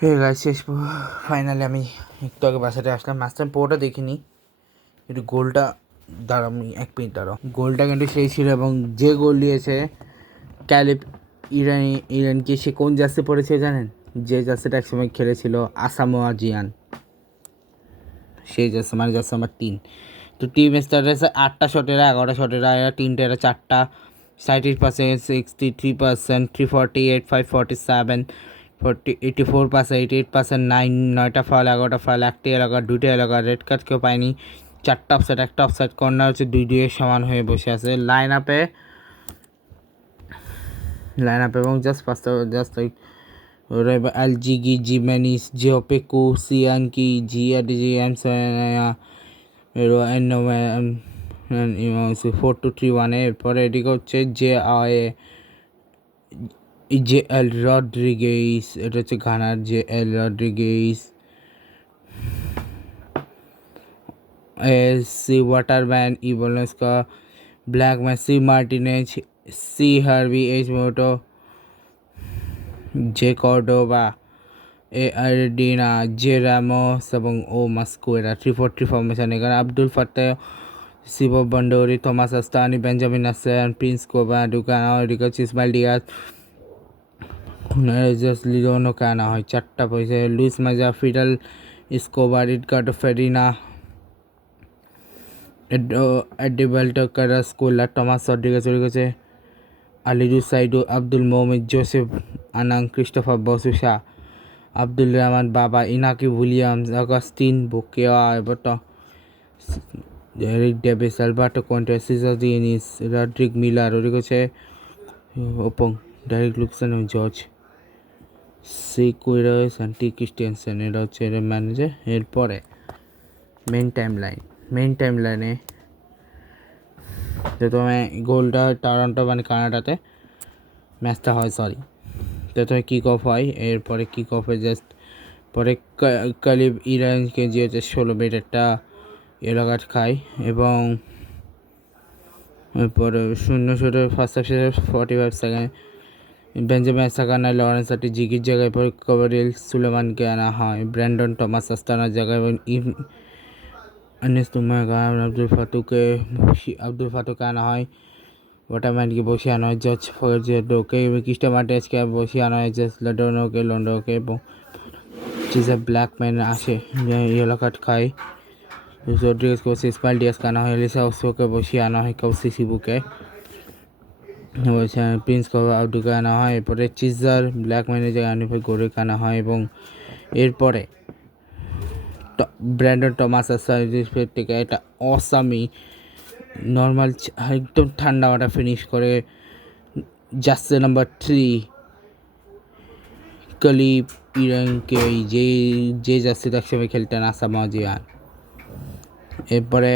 Hey guys, শেষ finally আমি একটু আগে বাসাতে আসলাম। ম্যাচটা পুরোটা দেখিনি, একটু গোলটা দাঁড়াও, আমি 1 মিনিট দাঁড়াও। গোলটা কিন্তু সেই ছিল, এবং যে গোল দিয়েছে ক্যালিব ইরানকে, সে কোন জার্সি পড়েছে জানেন? যে জার্সিটা একসময় খেলেছিল আসামোয়া জিয়ান, সেই জার্সি, মানে জার্সি নাম্বার 3। তো টিম স্টার্ট হয়েছে 8টা শটেরা, 11টা শটেরা, এরা 3টা, এরা 4টা। 37%, 63%, 348, 547, 84%, 88%, 9টা ফাউল, 11টা ফাউল, 1টি এলাকা, 2টা এলাকা, রেড কার্ড কেউ পায়নি, 4টা অফসাইড, 1টা অফসাইড, কর্নার হচ্ছে 2-2 সমান হয়ে বসে আছে লাইন আপে এবং জাস্ট এলজিগি, জিমেনিস, জিওপেকু, সিয়ানকি, জিয়াডিজি, এমসায়া, 4-2-3-1। এরপরে এদিকে হচ্ছে জে এল রড্রিগেইস, এটা হচ্ছে ঘানার J L Rodriguez, C Waterman, ইবোনেস্কা, black Messi, Martinez, C Harvey, H Moto, J Cordoba, A Ardina, J Ramos এবং ও মাস্কুয়েরা। 3-4-3 ফর্মেশন। এখানে আব্দুল ফাত্তাহ, সিবো বন্ডোরি, থমাস আস্তানি, বেঞ্জামিন হাসান, প্রিন্স কোবা, ডুকানা, এদিকে ইসমাইল ডিয়াজ, লিওনোকে আনা হয় 4টা পয়সা। লুইস মাজা, ফিডাল স্কোবার, ইডগার্ডো ফেরিনা, এডিবাল্টো কারাস্কুলা, টমাস রড্রিগেজ চলে গেছে, Alidu Seidu, Abdul Mohammed, Joseph Anang, Christopher বসুসা, Abdul Rahman Baba, Inaki Williams, Augustine বুকেয়া, এবারটা Eric Davis, Alberto Conte, Cesar Dienis, Rodrigue Miller, ওদিকে হচ্ছে ওপং, ডাইরেক্ট লুকসন এবং জর্জ সিকুইরা, সান্টি ক্রিস্টিয়ানসেন, এটা হচ্ছে এর ম্যানেজার। এরপরে মেন টাইম লাইনে প্রথমে গোলটা টরন্টো মানে কানাডাতে ম্যাচটা হয়, প্রথমে কিক অফ হয়। এরপরে কিক অফে জাস্ট পরে কালিব ইরানকে যে হচ্ছে 16 মিনিট একটা এলাকাট খায়, এবং এরপরে 0-0 ফার্স্ট হাফ শেষে 45 সেকেন্ড বেঞ্জামিন সাকানা, লরেন্স আটি জিগির জায়গায় পরে কভারিল সুলেমানকে আনা হয়, ব্র্যান্ডন টমাস আস্তানার জায়গায়, এবং আনিস তুমাকা, আব্দুল ফাতুকে আনা হয়, ওয়াটারম্যানকে বসে আনা হয়, জর্জ ফজেডোকে, ক্রিস্টো মার্টিনেজকে বসে আনা হয়, জেস লন্ডোকে এবং চিজা ব্ল্যাকম্যান আসে, ইয়েলো কার্ড খায়। রড্রিগেজকে বসে ইসমাইল ডিয়াজকে আনা হয়, এলিসা ওসোকে বসিয়ে আনা হয়, কাউসি সিবুকে বলছে, প্রিন্স কোবা আব্দুকে আনা হয়। এরপরে চিজার ব্ল্যাকম্যানের জায়গায় আনিফাই গোরেকে আনা হয়, এবং এরপরে ব্র্যান্ডন টমাস থেকে একটা অসামি নর্মাল একদম ঠান্ডা মাথা ফিনিশ করে জার্সি নাম্বার 3 কালিব ইরানকে, যে জার্সিটা একসময় খেলতেন আসামোয়া জিয়ান। এরপরে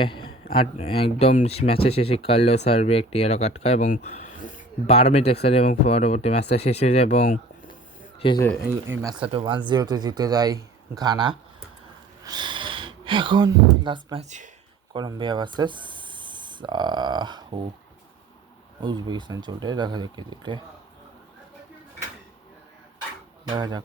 একদম ম্যাচের শেষে কার্লোস হার্ভি একটি ইয়েলো কার্ড খায়, এবং 12 মিনিট এক্সট্রা, এবং পরবর্তী ম্যাচটা শেষ হয়ে যায়, এবং শেষে এই ম্যাচটা 1-0 জিতে যায় ঘানা। এখন last match Colombia versus Uzbekistan চলছে, দেখা যাক কে জিতে, দেখা যাক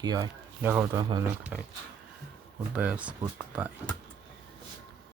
কি হয়। দেখো তো, গুড বাই।